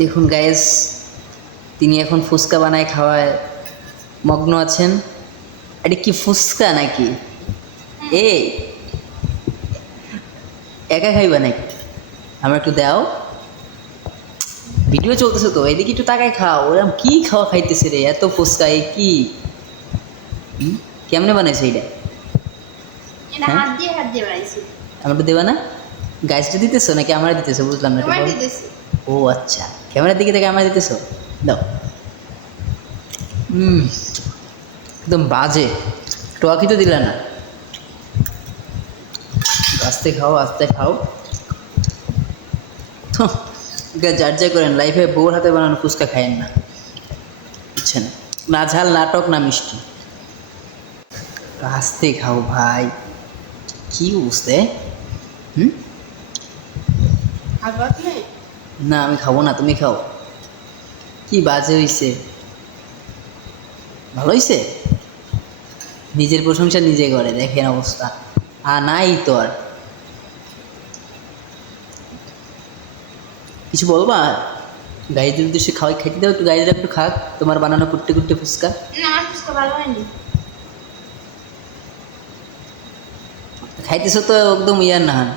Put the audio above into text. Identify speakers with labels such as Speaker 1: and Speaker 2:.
Speaker 1: দেখুন গায়েস তিনি এখন ফুচকা বানায় খাওয়ায় মগ্ন আছেন। এটা কি ফুচকা নাকি? এ একা খাইবা নাকি? আমার একটু দাও। ভিডিও চলতেছে তো এদিকে একটু তাকায় খাও। ওরকম কি খাওয়া খাইতেছে রে এত ফুচকা এ কি? কেমনে বানাইছে এটা? হ্যাঁ? আমার একটু দেবা না? গাইসটা দিতেছো নাকি আমার দিতেছো? বুঝলাম না ও আচ্ছা। ক্যামেরার দিকে থেকে আমার দিতেছো দাও। হুম একদম বাজে। টকি তো দিলে না। আস্তে খাও আস্তে খাও। তো, যার যা করেন লাইফে বউর হাতে বানানো ফুচকা খায়েন না। বুঝছেন? না ঝাল নাটক না মিষ্টি। আস্তে খাও ভাই। কি বুঝতে হুম?
Speaker 2: আর নেই?
Speaker 1: না আমি খাব না তুমি খাও। কি বাজে হইছে? ভালো হইছে? নিজের প্রশংসা নিজে করে দেখেন অবস্থা। আর নাই তো আর। কিছু বলবা? গাইদের উদ্দেশ্যে খাওয়াই খাইতে দাও একটু গাইদের একটু খাক। তোমার বানানো কুট্টে কুট্টে ফুচকা।
Speaker 2: না ভালো হয়নি।
Speaker 1: খাইতেছো তো একদম ইয়ার না